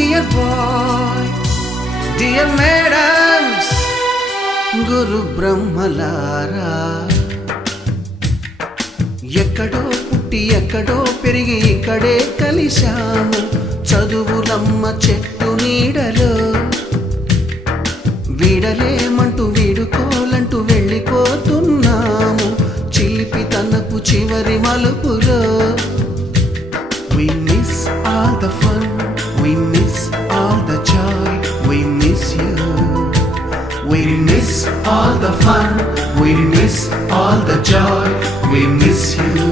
dear boy, dear madams, గురు బ్రహ్మలారా, ఎక్కడో పుట్టి ఎక్కడో పెరిగి ఇక్కడే కలిశాము చదువులమ్మ చెట్టు నీడలో. వీడలేమంటూ వీడుకోలంటూ వెళ్ళిపోతున్నాము చిలిపి తనపు చివరి మలుపులో. We miss all the fun, we miss all the joy, we miss you. We miss all the fun, we miss all the joy, we miss you.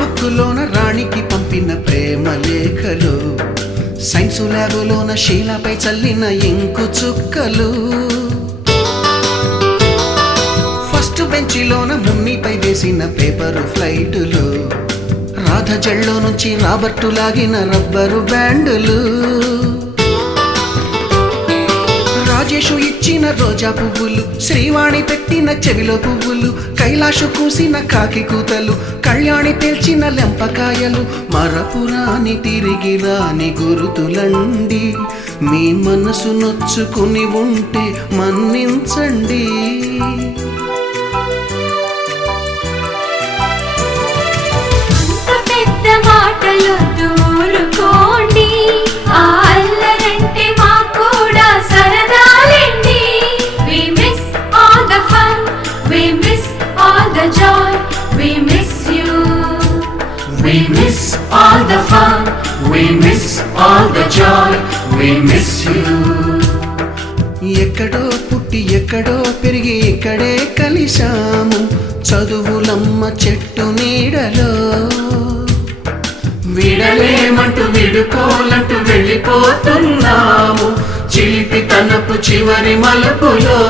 బుక్కులోన రాణికి పంపిన ప్రేమ లేఖలు, సైన్సు ల్యాబులోన శీలాపై చల్లిన ఇంకు చుక్కలు, ఫస్ట్ బెంచిలోన మున్నిపై వేసిన పేపరు ఫ్లైటులు, రాధ జల్లో నుంచి రాబర్టు లాగిన rubber బ్యాండులు, Rajesh ఇచ్చిన రోజా పువ్వులు, శ్రీవాణి పెట్టిన చెవిలో పువ్వులు, కైలాషు కూసిన కాకి కూతలు, కళ్యాణి పేల్చిన లెంపకాయలు, మరపురాని తిరిగి రాని గురుతులండి. మీ మనసు నొచ్చుకుని ఉంటే మన్నించండి. పెద్ద మాటలు దూరుకోండి, ఆ అల్లరంటే మాకు కూడా సరదాలండి. We miss all the fun, we miss all the joy, we miss you. We miss all the fun, we miss all the joy, we miss you. ఎక్కడో పుట్టి ఎక్కడో పెరిగి ఇక్కడే కలిశాము చదువులమ్మ చెట్టు నీడలో. వీడలేమంటూ వీడుకోలంటూ వెళ్ళిపోతున్నాము చిలిపి తనపు చివరి మలుపులో.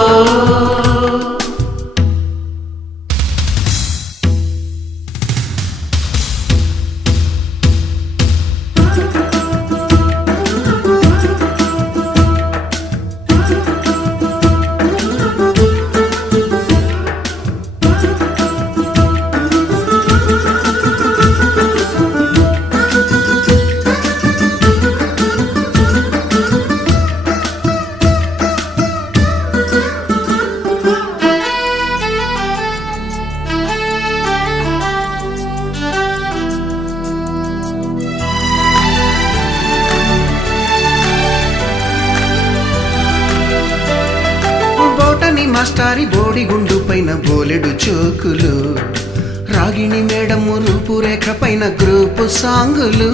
మాస్టారి బోడిగుండు పైన బోలెడు చోకులు, రాగిణి మేడము రూపురేఖ పైన గ్రూపు సాంగులు,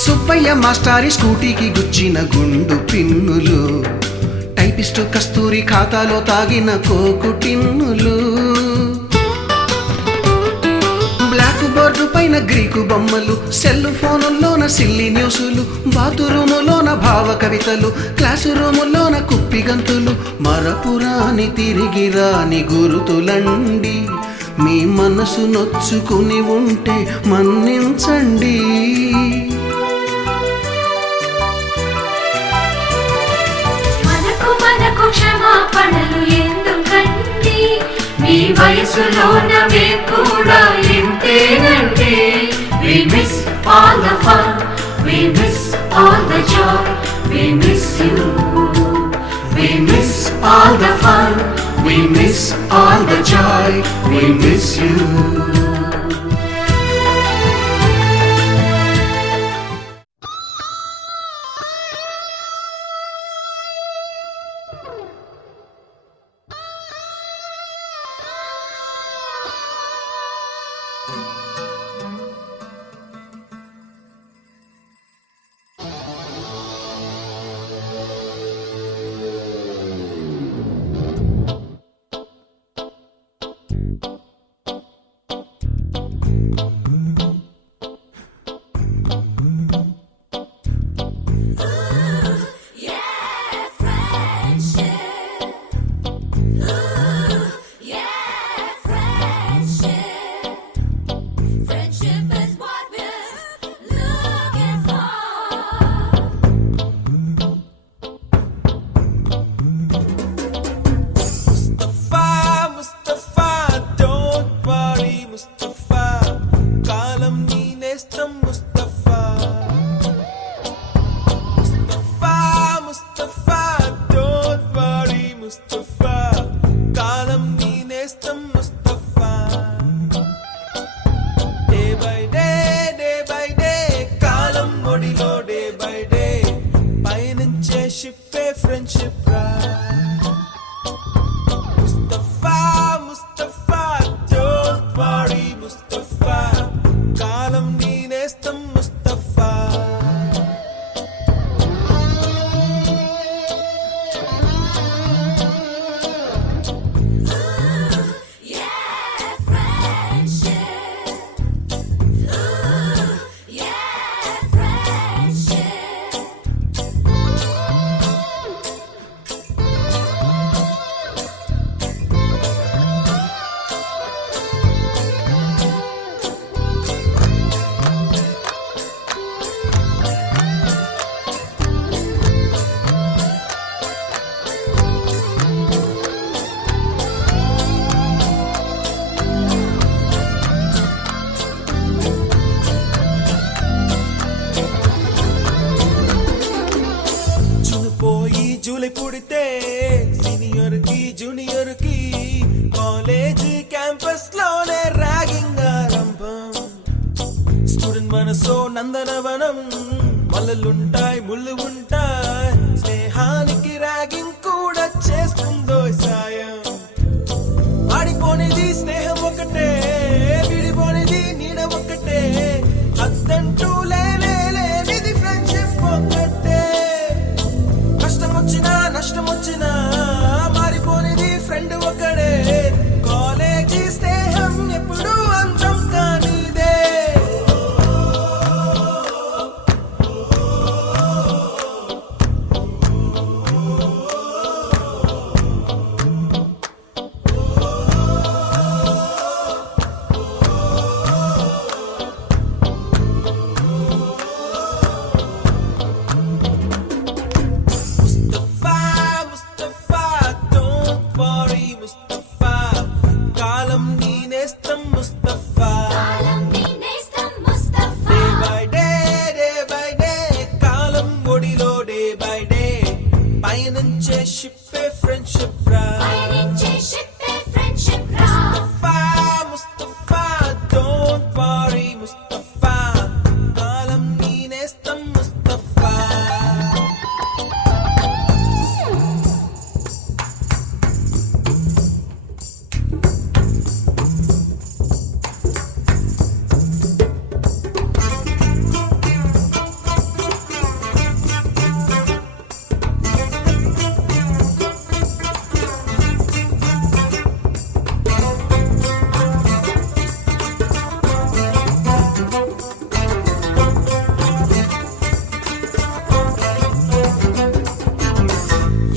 సుబ్బయ్య మాస్టారి స్కూటీకి గుచ్చిన గుండు పిన్నులు, టైపిస్టు కస్తూరి ఖాతాలో తాగిన కోకు టిన్నులు, బ్లాక్ బోర్డు పైన గ్రీకు బొమ్మలు, సెల్ ఫోనుల్లోన సిల్లి న్యూసులు, బాతురూములోన భావ కవితలు, క్లాసు రూములోన కుప్పిగంతులు, మరపురాని తిరిగి రాని గురుతులండి. మీ మనసు నొచ్చుకుని ఉంటే మన్నించండి. మనకు క్షమాపణలు ఎందుకండి, మీ వయసులో నవే కూడా ఇంతేనండి. We miss all the fun, we miss all the joy, we miss you. We miss all the fun, we miss all the joy, we miss you. Junior కి కాలేజ్ క్యాంపస్ లోనే ర్యాగింగ్ ఆరంభం. స్టూడెంట్ మనసో నందనవనం, మల్లలుంటాయి ముళ్ళు ఉంటాయి, స్నేహానికి ragging కూడా చేస్తుందో సాయం. ఆడిపోనిది స్నేహం ఒకటే, విడిపోనిది నీడ ఒకటే, అద్దంటూ లేనిది ఫ్రెండ్షిప్ ఒకటే. కష్టం వచ్చినా నష్టం వచ్చినా మారిపోనిది ఫ్రెండ్ ఒకడే, కాలేజీ స్నేహం ఎప్పుడు అంతం కానిదే.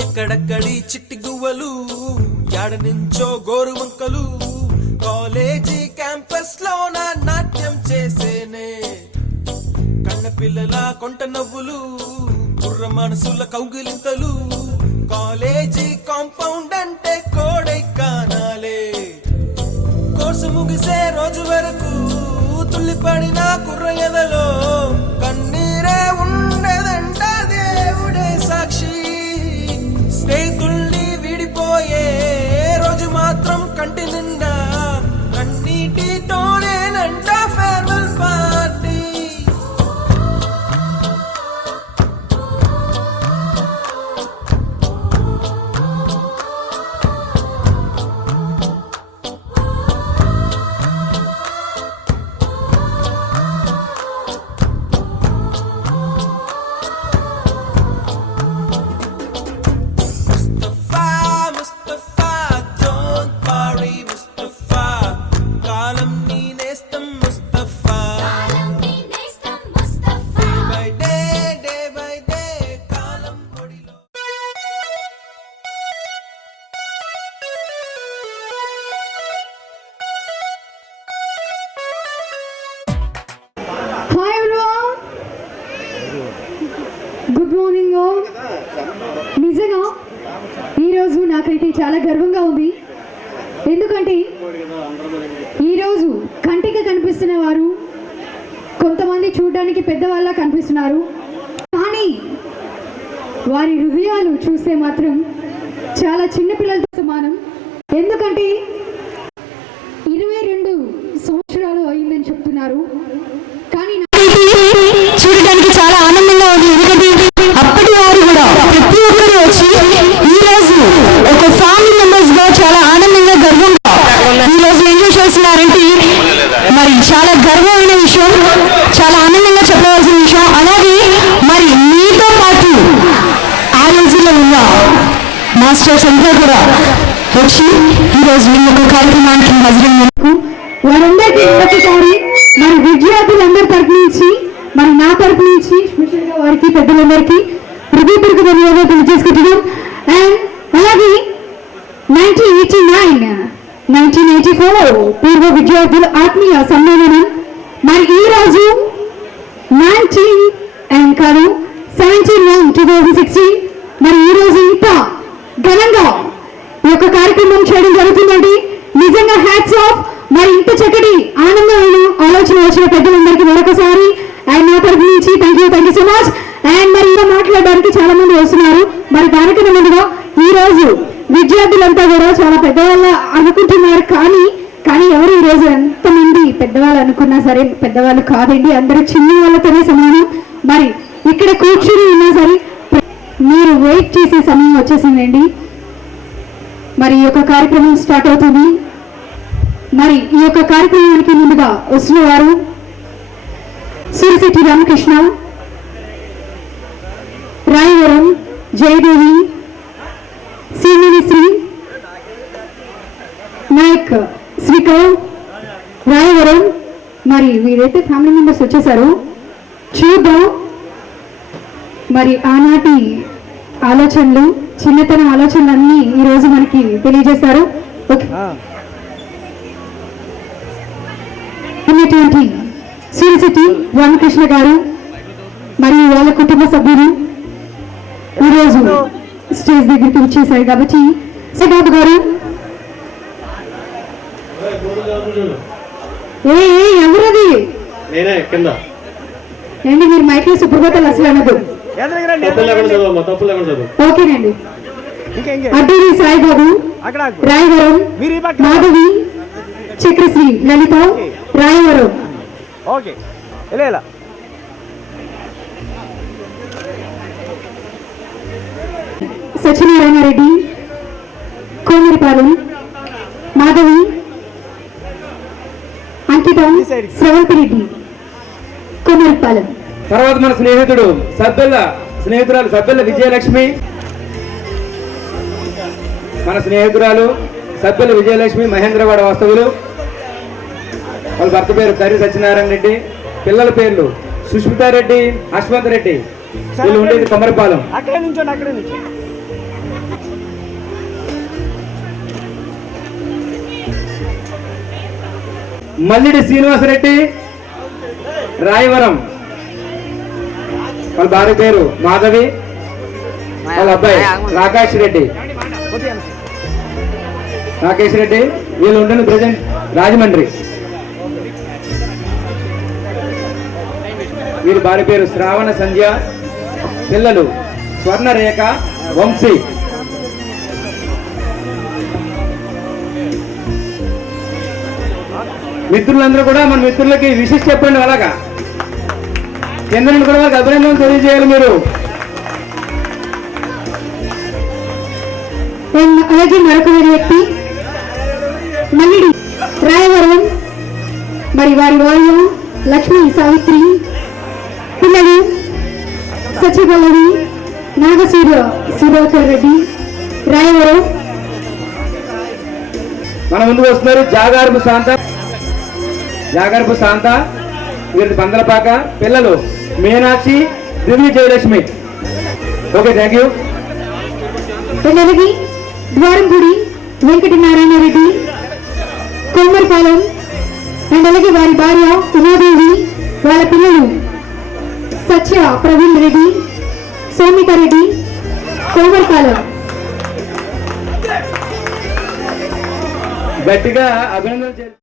ఎక్కడక్కడి చిట్టి గువ్వలు, యాడ నుంచో గోరు వంకలు, కాలేజీ క్యాంపస్ లోన నాట్యం చేసేనే. కన్న పిల్లల కొంట నవ్వులు, కుర్ర మనసుల కౌగిలింతలు, కాలేజీ కాంపౌండ్ అంటే కోడై కానాలే. కోర్సు ముగిసే రోజు వరకు తుల్లిపడిన కుర్ర ఎదలో కన్నీరే ఉండదంట దేవుడే సాక్షి. స్నేహితుల్ని విడిపోయే రోజు మాత్రం కంటి నిండా కన్నీటితోనేనంట ఫేర్వెల్ పార్టీ. Good morning. నిజంగా ఈరోజు నాకైతే చాలా గర్వంగా ఉంది. ఎందుకంటే ఈరోజు కంటికి కనిపిస్తున్న వారు కొంతమంది చూడడానికి పెద్దవాళ్ళ కనిపిస్తున్నారు, కానీ వారి హృదయాలు చూస్తే మాత్రం చాలా చిన్నపిల్లలతో సమానం. ఎందుకంటే 22 సంవత్సరాలు అయిందని చెప్తున్నారు, కానీ చూడడానికి చాలా ఆనందంగా ఉంది. ఎందుకంటే అప్పటి వారు కూడా ప్రతి ఒక్కరు వచ్చి ఈరోజు ఒక ఫ్యామిలీ మెంబర్స్ గా చాలా ఆనందంగా గర్వంగా ఈరోజు ఎంజాయ్ చేస్తున్నారంటే మరి చాలా గర్వమైన విషయం, చాలా ఆనందంగా చెప్పవలసిన విషయం. అలాగే మరి మీతో పాటు ఆ రోజుల్లో ఉన్న మాస్టర్స్ అంతా కూడా వచ్చి ఈరోజు మీ యొక్క కార్యక్రమానికి హాజరైనందుకు వారందరికీ ఒకసారి మరి విద్యార్థులందరి తరఫు నుంచి మరి నా తరఫు నుంచి స్పెషల్గా వారికి పెద్దలందరికీ హృదయపూర్వక ధన్యవాదాలు తెలియజేసుకుంటున్నాం. అండ్ అలాగే 1989, 1984 పూర్వ విద్యార్థుల ఆత్మీయ సమ్మేళనం మరి ఈ రోజు 17/1/2016 మరి ఈ రోజు ఇంత ఘనంగా ఈ యొక్క కార్యక్రమం చేయడం జరుగుతుందండి. నిజంగా హ్యాట్స్ ఆఫ్. మరి ఇంత చక్కటి ఆనందమైన ఆలోచన వచ్చిన పెద్దలందరికీ మరొకసారి అండ్ నా తరఫు నుంచి thank you so much. And మరి ఇలా మాట్లాడడానికి చాలా మంది వస్తున్నారు. మరి దానికన్నా ముందుగా ఈ రోజు విద్యార్థులంతా కూడా చాలా పెద్దవాళ్ళ అనుకుంటున్నారు, కానీ ఎవరు ఈరోజు ఎంతమంది పెద్దవాళ్ళు అనుకున్నా సరే పెద్దవాళ్ళు కాదండి, అందరూ చిన్న వాళ్ళతోనే సమానం. మరి ఇక్కడ కూర్చుని ఉన్నా సరే మీరు వెయిట్ చేసే సమయం వచ్చేసిందండి. మరి ఈ యొక్క కార్యక్రమం స్టార్ట్ అవుతుంది. మరి ఈ యొక్క కార్యక్రమానికి ముందుగా వస్తున్న వారు సూరిశెట్టి రామకృష్ణ, రాయవరం జయదేవి, సీమిని శ్రీ నాయక్, శ్రీకర్, రాయవరం. మరి వీరైతే ఫ్యామిలీ మెంబర్స్ వచ్చేసారు. చూద్దాం మరి ఆనాటి ఆలోచనలు, చిన్నతన ఆలోచనలన్నీ ఈరోజు మనకి తెలియజేశారు. ఓకే, ఉన్నటువంటి సూరిశెట్టి రామకృష్ణ గారు మరియు వాళ్ళ కుటుంబ సభ్యులు ఈరోజు స్టేజ్ దగ్గరికి వచ్చేసారు కాబట్టి సిద్ధార్థ్ గారు ఎవరది ఏంటి మీరు మైక్లో సుప్రభాతాలు అసలు అనదు. ఓకేనండి. అడ్డూరి సాయిబాబు, రాయవరం మాధవి, చక్రశ్రీ లలిత, రాయవరం. సత్యనారాయణ రెడ్డి, కోమరిపాలెం, మాధవి, అంకితం, శ్రవంతి రెడ్డి, కోమరిపాలెం. తర్వాత మన స్నేహితురాలు సబ్బెల్ల విజయలక్ష్మి, మన స్నేహితురాలు సబ్బెల్ల విజయలక్ష్మి, మహేంద్రవాడ వాస్తవులు. వాళ్ళ భర్త పేరు కర్రి సత్యనారాయణ రెడ్డి, పిల్లల పేర్లు సుష్మితారెడ్డి, అశ్వంత్ రెడ్డి. వీళ్ళు ఉండేది కొమరపాలెం. మల్లిడి శ్రీనివాసరెడ్డి, రాయవరం. వాళ్ళ భార్య పేరు మాధవి, వాళ్ళ అబ్బాయి రాకేష్ రెడ్డి. వీళ్ళు ఉండేది ప్రజెంట్ రాజమండ్రి. వీరి భార్య పేరు శ్రావణ సంధ్య, పిల్లలు స్వర్ణరేఖ, వంశీ. మిత్రులందరూ కూడా మన మిత్రులకి విశిష్ట చెప్పండి. అలాగా కింద నుండి కూడా వాళ్ళకి అభినందనలు తెలియజేయాలి మీరు. అలాగే మరొక వ్యక్తి మల్లిడి, రాయవరం. మరి వారి వాళ్ళు లక్ష్మీ, సావిత్రి, పిల్లలు సచిపల్లవి, నాగసూర్య, సుధాకర్ రెడ్డి, రాయవరం. మన ముందుకు వస్తున్నారు జాగర్పు శాంత, వీరి పందలపాక. పిల్లలు Meenakshi, Divya Jayalakshmi. Okay, thank you. పిల్లలకి ద్వారంపూడి వెంకటనారాయణ రెడ్డి, కోమరిపాలెం. అండ్ అలాగే వారి భార్య ఉమాదేవి, వాళ్ళ పిల్లలు సత్య, ప్రవీణ్ రెడ్డి, సౌమిత రెడ్డి, కోమరిపాలెం. గట్టిగా అభినందనలు.